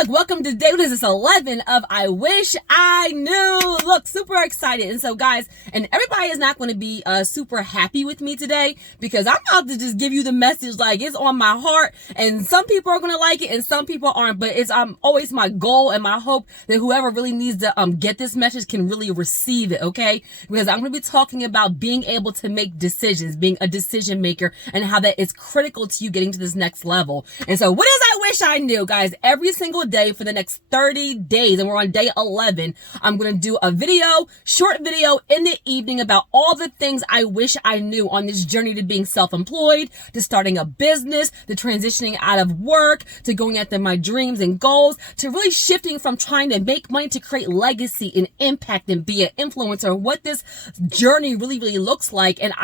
Look, welcome to day, what is this, 11 of I Wish I Knew. Look, super excited. And so guys, and everybody is not going to be super happy with me today because I'm about to just give you the message like it's on my heart, and some people are going to like it and some people aren't, but it's always my goal and my hope that whoever really needs to get this message can really receive it, okay? Because I'm going to be talking about being able to make decisions, being a decision maker, and how that is critical to you getting to this next level. And so what is I wish I knew, guys? Every single day for the next 30 days, and we're on day 11, I'm going to do a video, short video in the evening about all the things I wish I knew on this journey to being self-employed, to starting a business, to transitioning out of work, to going after my dreams and goals, to really shifting from trying to make money to create legacy and impact and be an influencer, what this journey really looks like. And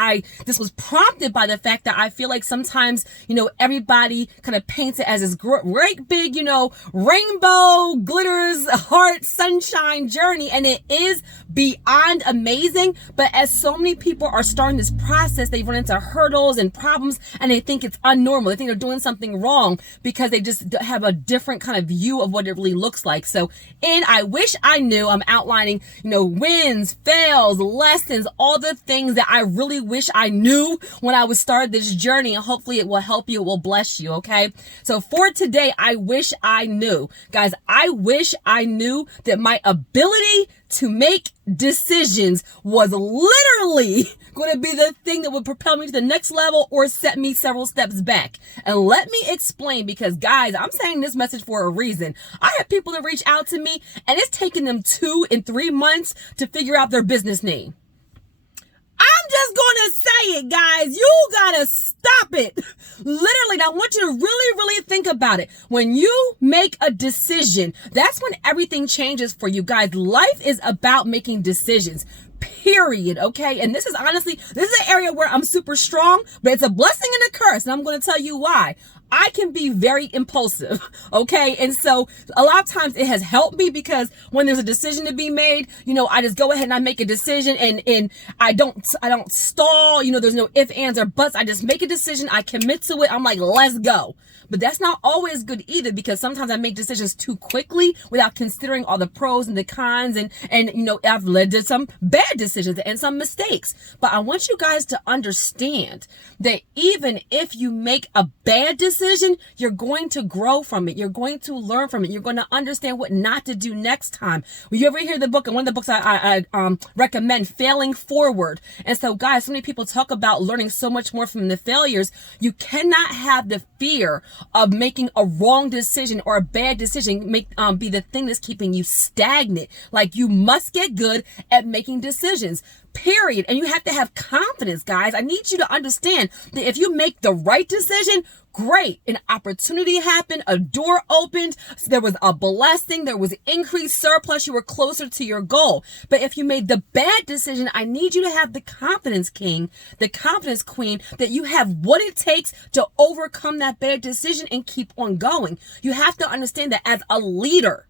this was prompted by the fact that I feel like sometimes, everybody kind of paints it as this great big, rainbow, glitters, heart, sunshine journey. And it is beyond amazing. But as so many people are starting this process, they run into hurdles and problems and they think it's unnormal. They think they're doing something wrong because they just have a different kind of view of what it really looks like. So in I Wish I Knew, I'm outlining, wins, fails, lessons, all the things that I really wish I knew when I was started this journey. And hopefully it will help you. It will bless you. Okay. So for today, I wish I knew, guys, I wish I knew that my ability to make decisions was literally going to be the thing that would propel me to the next level or set me several steps back. And let me explain, because guys, I'm saying this message for a reason. I have people that reach out to me and it's taken them 2 and 3 months to figure out their business name. I'm just going to say it, guys. You got to stop it. Literally. Now, I want you to really think about it. When you make a decision, that's when everything changes for you, guys. Life is about making decisions. Period. Okay. And this is an area where I'm super strong, but it's a blessing and a curse. And I'm going to tell you why. I can be very impulsive. Okay. And so a lot of times it has helped me because when there's a decision to be made, I just go ahead and I make a decision and I don't stall. There's no ifs, ands, or buts. I just make a decision. I commit to it. I'm like, let's go. But that's not always good either, because sometimes I make decisions too quickly without considering all the pros and the cons. And I've led to some bad decisions and some mistakes. But I want you guys to understand that even if you make a bad decision, you're going to grow from it. You're going to learn from it. You're going to understand what not to do next time. Will you ever hear the book? And one of the books I recommend, Failing Forward. And so guys, so many people talk about learning so much more from the failures. You cannot have the fear of making a wrong decision or a bad decision be the thing that's keeping you stagnant. Like, you must get good at making decisions. Period. And you have to have confidence, guys. I need you to understand that if you make the right decision, great. An opportunity happened, a door opened, there was a blessing, there was increased surplus, you were closer to your goal. But if you made the bad decision, I need you to have the confidence, king, the confidence, queen, that you have what it takes to overcome that bad decision and keep on going. You have to understand that as a leader,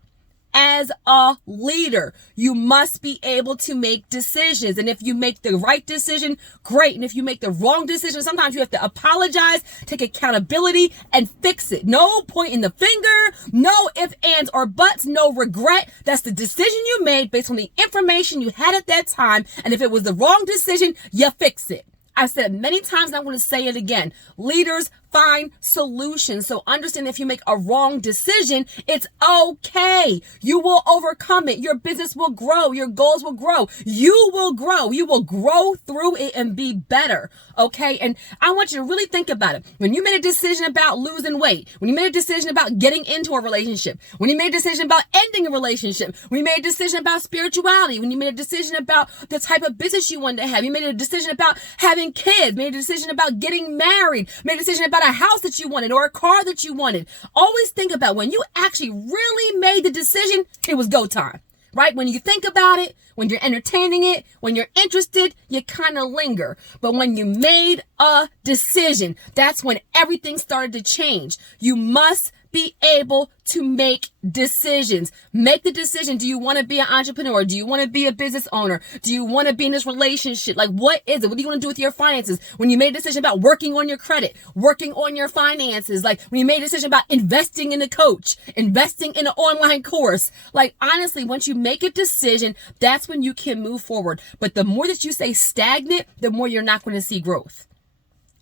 you must be able to make decisions. And if you make the right decision, great. And if you make the wrong decision, sometimes you have to apologize, take accountability, and fix it. No pointing the finger, no ifs, ands, or buts, no regret. That's the decision you made based on the information you had at that time. And if it was the wrong decision, you fix it. I've said it many times, and I'm going to say it again. Leaders find solutions. So understand, if you make a wrong decision, it's okay. You will overcome it. Your business will grow. Your goals will grow. You will grow. You will grow through it and be better. Okay. And I want you to really think about it. When you made a decision about losing weight, when you made a decision about getting into a relationship, when you made a decision about ending a relationship, when you made a decision about spirituality, when you made a decision about the type of business you wanted to have, you made a decision about having kids, made a decision about getting married, made a decision about a house that you wanted or a car that you wanted. Always think about when you actually really made the decision, it was go time, right? When you think about it, when you're entertaining it, when you're interested, you kind of linger. But when you made a decision, that's when everything started to change. You must be able to make decisions. Make the decision. Do you want to be an entrepreneur? Do you want to be a business owner? Do you want to be in this relationship? Like, what is it? What do you want to do with your finances? When you made a decision about working on your credit, working on your finances, like when you made a decision about investing in a coach, investing in an online course, like honestly, once you make a decision, that's when you can move forward. But the more that you stay stagnant, the more you're not going to see growth.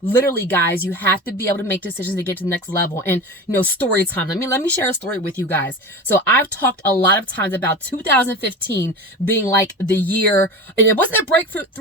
Literally, guys, you have to be able to make decisions to get to the next level. And, story time. Let me share a story with you guys. So I've talked a lot of times about 2015 being like the year, and it wasn't a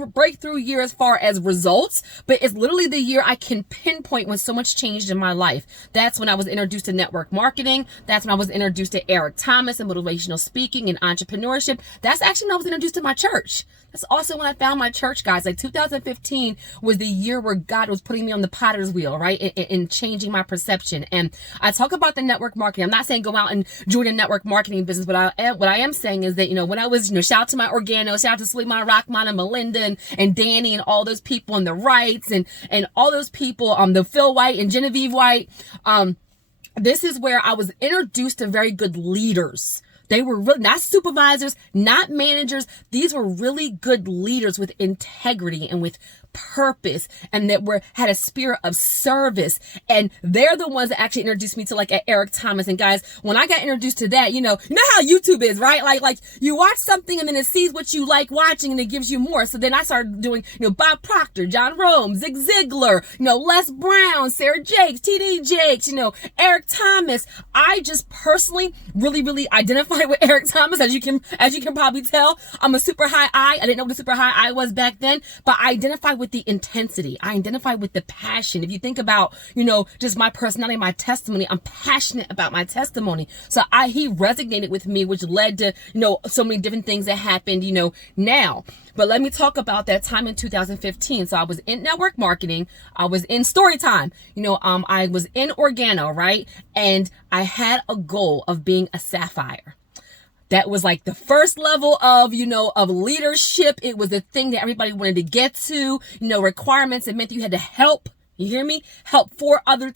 breakthrough year as far as results, but it's literally the year I can pinpoint when so much changed in my life. That's when I was introduced to network marketing. That's when I was introduced to Eric Thomas and motivational speaking and entrepreneurship. That's actually when I was introduced to my church. That's also when I found my church, guys. Like 2015 was the year where God was putting me on the potter's wheel, right? And changing my perception. And I talk about the network marketing. I'm not saying go out and join a network marketing business, but what I am saying is that, when I was, shout out to my Organo, shout out to Suleiman Rahman and Melinda and Danny and all those people and the Wrights and all those people, the Phil White and Genevieve White. This is where I was introduced to very good leaders. They were really not supervisors, not managers. These were really good leaders with integrity and with purpose, and that had a spirit of service. And they're the ones that actually introduced me to like Eric Thomas. And guys, when I got introduced to that, you know how YouTube is, right? Like you watch something and then it sees what you like watching and it gives you more. So then I started doing, Bob Proctor, John Rome, Zig Ziglar, Les Brown, Sarah Jakes, TD Jakes, Eric Thomas. I just personally really identify with Eric Thomas. As you can probably tell, I'm a super high I. I didn't know what a super high I was back then, but I identify with the intensity. I identify with the passion. If you think about, just my personality, my testimony, I'm passionate about my testimony. So he resonated with me, which led to, so many different things that happened, now. But let me talk about that time in 2015. So I was in network marketing. I was in story time. I was in Organo, right? And I had a goal of being a sapphire. That was like the first level of, of leadership. It was the thing that everybody wanted to get to, requirements. It meant that you had to help. You hear me? Help 4 other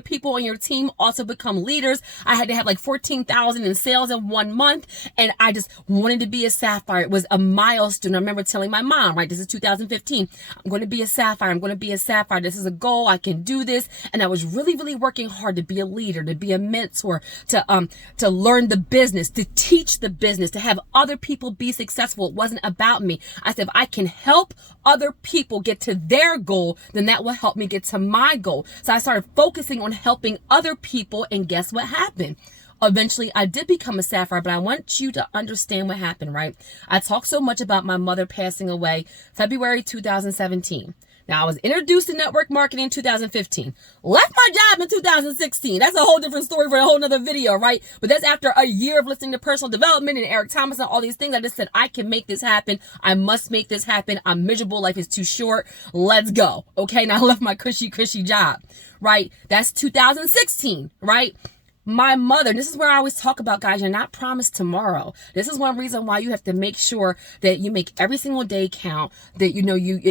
people on your team also become leaders. I had to have like 14,000 in sales in 1 month. And I just wanted to be a sapphire. It was a milestone. I remember telling my mom, right? This is 2015. I'm going to be a sapphire. I'm going to be a sapphire. This is a goal. I can do this. And I was really working hard to be a leader, to be a mentor, to learn the business, to teach the business, to have other people be successful. It wasn't about me. I said, if I can help other people get to their goal, then that will help me get to my goal. So I started focusing on helping other people, and guess what happened? Eventually, I did become a sapphire, but I want you to understand what happened, right? I talk so much about my mother passing away February 2017. Now, I was introduced to network marketing in 2015. Left my job in 2016. That's a whole different story for a whole nother video, right? But that's after a year of listening to personal development and Eric Thomas and all these things. I just said, I can make this happen. I must make this happen. I'm miserable. Life is too short. Let's go. Okay, now I left my cushy job, right? That's 2016, right? My mother, this is where I always talk about, guys, you're not promised tomorrow. This is one reason why you have to make sure that you make every single day count, that,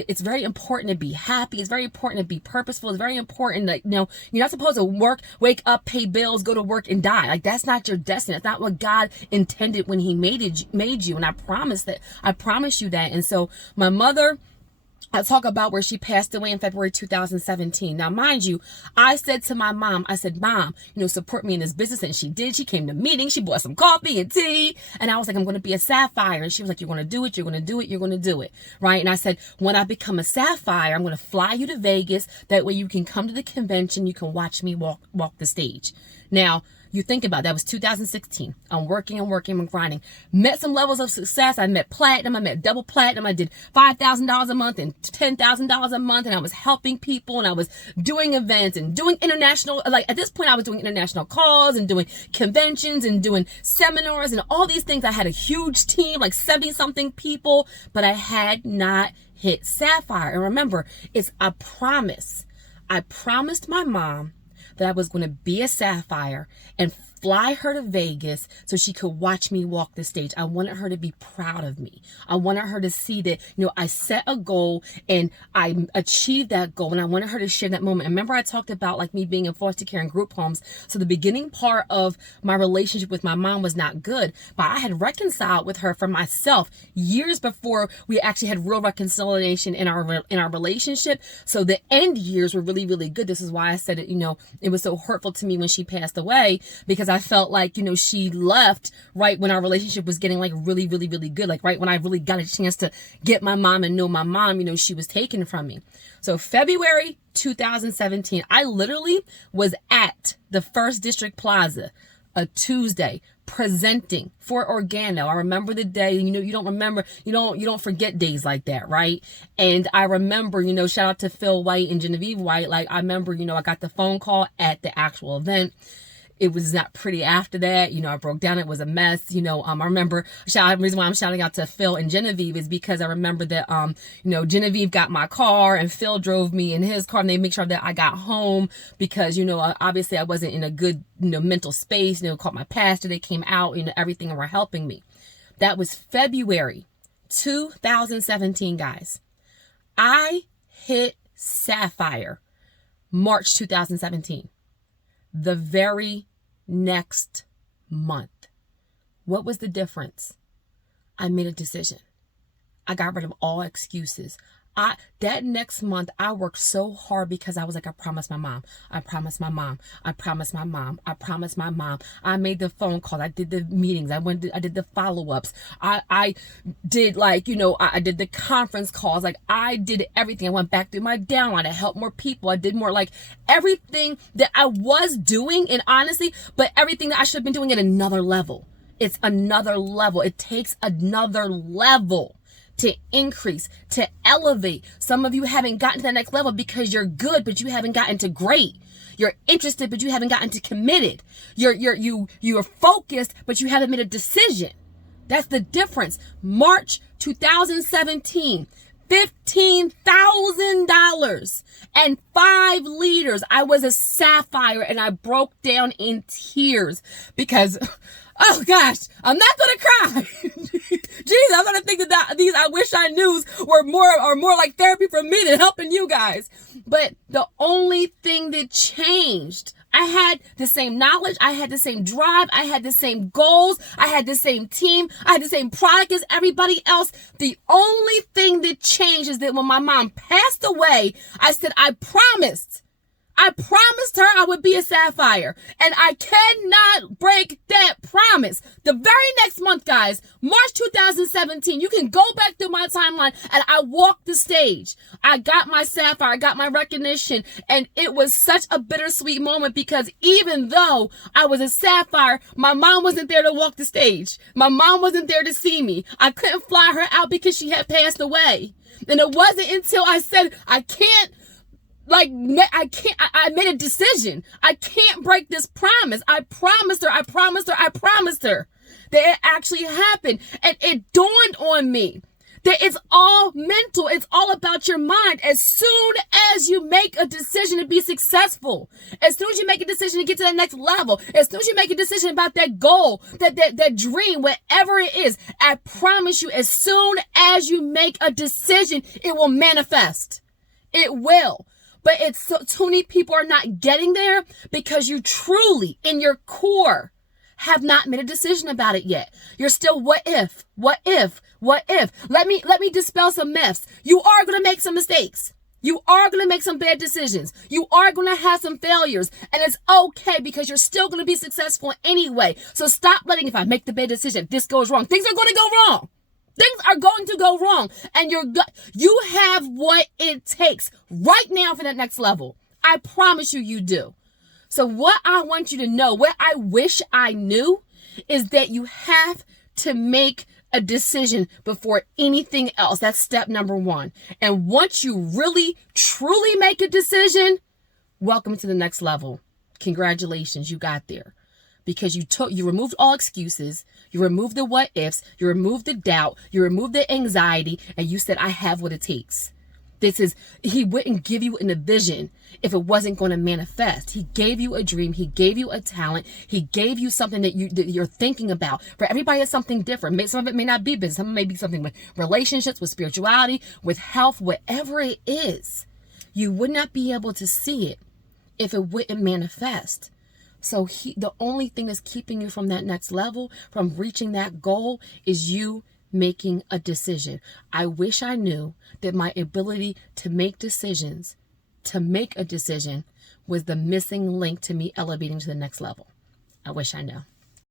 it's very important to be happy. It's very important to be purposeful. It's very important that, you're not supposed to wake up, pay bills, go to work and die. Like, that's not your destiny. That's not what God intended when he made you. And I promise you that. And so my mother, I talk about where she passed away in February 2017. Now, mind you, I said to my mom, I said, Mom, support me in this business. And she did. She came to meetings. She bought some coffee and tea. And I was like, I'm going to be a sapphire. And she was like, you're going to do it. You're going to do it. You're going to do it. Right. And I said, when I become a sapphire, I'm going to fly you to Vegas. That way you can come to the convention. You can watch me walk the stage. Now, you think about it, that was 2016. I'm working, I'm grinding. Met some levels of success. I met platinum. I met double platinum. I did $5,000 a month and $10,000 a month. And I was helping people, and I was doing events and doing international, like at this point I was doing international calls and doing conventions and doing seminars and all these things. I had a huge team, like 70 something people, but I had not hit sapphire. And remember, it's a promise. I promised my mom that I was going to be a sapphire and fly her to Vegas so she could watch me walk the stage. I wanted her to be proud of me. I wanted her to see that, I set a goal and I achieved that goal, and I wanted her to share that moment. And remember, I talked about like me being in foster care and group homes. So the beginning part of my relationship with my mom was not good, but I had reconciled with her for myself years before we actually had real reconciliation in our relationship. So the end years were really, really good. This is why I said it, it was so hurtful to me when she passed away, because I felt like, she left right when our relationship was getting like really, really, really good. Like right when I really got a chance to get my mom and know my mom, she was taken from me. So February 2017, I literally was at the First District Plaza, a Tuesday, presenting for Organo. I remember the day. You don't remember, you don't forget days like that, right? And I remember, shout out to Phil White and Genevieve White. Like I remember, I got the phone call at the actual event. It was not pretty after that. I broke down. It was a mess. I remember the reason why I'm shouting out to Phil and Genevieve is because I remember that, Genevieve got my car and Phil drove me in his car, and they make sure that I got home because, obviously I wasn't in a good, mental space, called my pastor. They came out, everything, and were helping me. That was February 2017, guys. I hit Sapphire March 2017. The very next month. What was the difference? I made a decision. I got rid of all excuses. That next month, I worked so hard because I was like, I promised my mom. I promised my mom. I promised my mom. I promised my mom. I made the phone calls. I did the meetings. I did the follow-ups. I did I did the conference calls. Like I did everything. I went back through my downline. I helped more people. I did more, like everything that I was doing, and honestly, but everything that I should have been doing at another level. It's another level. It takes another level to increase, to elevate. Some of you haven't gotten to the next level because you're good, but you haven't gotten to great. You're interested, but you haven't gotten to committed. You're focused, but you haven't made a decision. That's the difference. March 2017, $15,000 and 5 liters. I was a sapphire and I broke down in tears because, oh gosh, I'm not going to cry. Jeez, I'm going to think that these I wish I knews were more like therapy for me than helping you guys. But the only thing that changed, I had the same knowledge. I had the same drive. I had the same goals. I had the same team. I had the same product as everybody else. The only thing that changed is that when my mom passed away, I said, I promised her I would be a sapphire, and I cannot break that promise. The very next month, guys, March 2017, you can go back through my timeline, and I walked the stage. I got my sapphire, I got my recognition, and it was such a bittersweet moment because even though I was a sapphire, my mom wasn't there to walk the stage. My mom wasn't there to see me. I couldn't fly her out because she had passed away. And it wasn't until I said, I made a decision. I can't break this promise. I promised her that it actually happened. And it dawned on me that it's all mental. It's all about your mind. As soon as you make a decision to be successful, as soon as you make a decision to get to the next level, as soon as you make a decision about that goal, that dream, whatever it is, I promise you, as soon as you make a decision, it will manifest. It will. But it's too many people are not getting there because you truly, in your core, have not made a decision about it yet. You're still, what if? Let me dispel some myths. You are going to make some mistakes. You are going to make some bad decisions. You are going to have some failures. And it's okay because you're still going to be successful anyway. So stop letting, if I make the bad decision, this goes wrong. Things are going to go wrong. Things are going to go wrong, and you have what it takes right now for that next level. I promise you do. So what I want you to know, what I wish I knew, is that you have to make a decision before anything else. That's step number 1. And once you really, truly make a decision, welcome to the next level. Congratulations, you got there. Because you removed all excuses, you removed the what ifs, you removed the doubt, you removed the anxiety, and you said, I have what it takes. He wouldn't give you a vision if it wasn't going to manifest. He gave you a dream. He gave you a talent. He gave you something that you're thinking about. For everybody, it's something different. Some of it may not be business. Some of it may be something with relationships, with spirituality, with health, whatever it is. You would not be able to see it if it wouldn't manifest. So the only thing that's keeping you from that next level, from reaching that goal, is you making a decision. I wish I knew that my ability to make decisions, was the missing link to me elevating to the next level. I wish I knew.